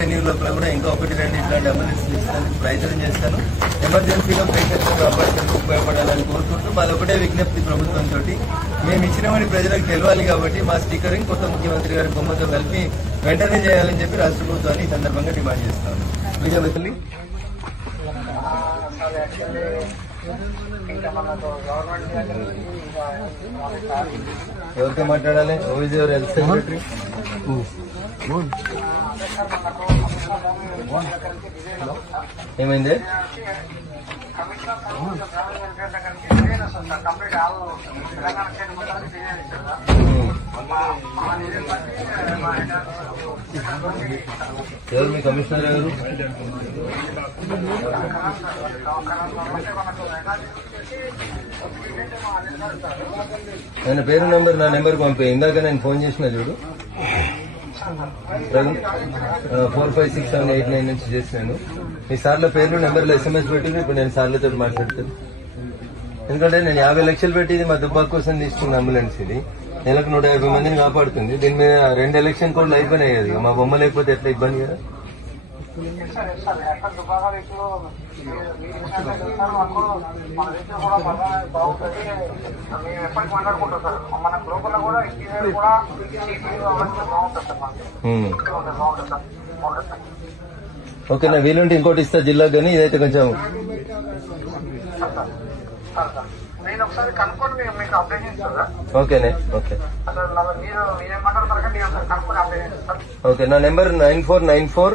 Tenure లోపల కూడా ఇంకా 1-2 ఇట్లాంటి అంబులెన్స్ ఇస్తానికి ప్రయత్నం చేస్తాను. ఎమర్జెన్సీగా పేషెంట్లకు అపార్ట్మెంట్ ఉపయోగపడాలని కోరుకుంటూ మాది ఒకటే విజ్ఞప్తి ప్రభుత్వంతో, మేము ఇచ్చినామని ప్రజలకు తెలియాలి కాబట్టి మా స్టిక్కరింగ్ కొత్త ముఖ్యమంత్రి గారి బొమ్మతో కలిపి వెంటనే చేయాలని చెప్పి రాష్ట్ర ప్రభుత్వాన్ని ఈ సందర్భంగా డిమాండ్ చేస్తాను. విజయవల్లి ఎవరితో మాట్లాడాలి? ఓవిజ్ ఎవరు హెల్త్ సెక్రటరీ? ఏమైంది? ఎవరు మీ కమిషనర్ ఎవరు? ఆయన పేరు నెంబర్ నా నెంబర్కి పంపే. ఇందాక నేను ఫోన్ చేసిన చూడు, 456789 నుంచి చేసినాను. మీ సార్ల పేర్లు నెంబర్లో SMS పెట్టి ఇప్పుడు నేను సార్లతో మాట్లాడతాను. ఎందుకంటే నేను 50 లక్షలు పెట్టింది మా దుబ్బాక కోసం తీసుకున్న అంబులెన్స్. ఇది నెలకు 150 మందిని కాపాడుతుంది. దీని మీద 2 ఎలక్షన్ కోడ్లు అయిపోయినాయి కదా, మా బొమ్మ లేకపోతే ఎట్లా ఇబ్బంది కదా. ఓకేనా, వీలుంటే ఇంకోటి ఇస్తా జిల్లాకు, కానీ ఇదైతే కొంచెం ఓకేనే. ఓకే ఓకే, నా నెంబర్ 9494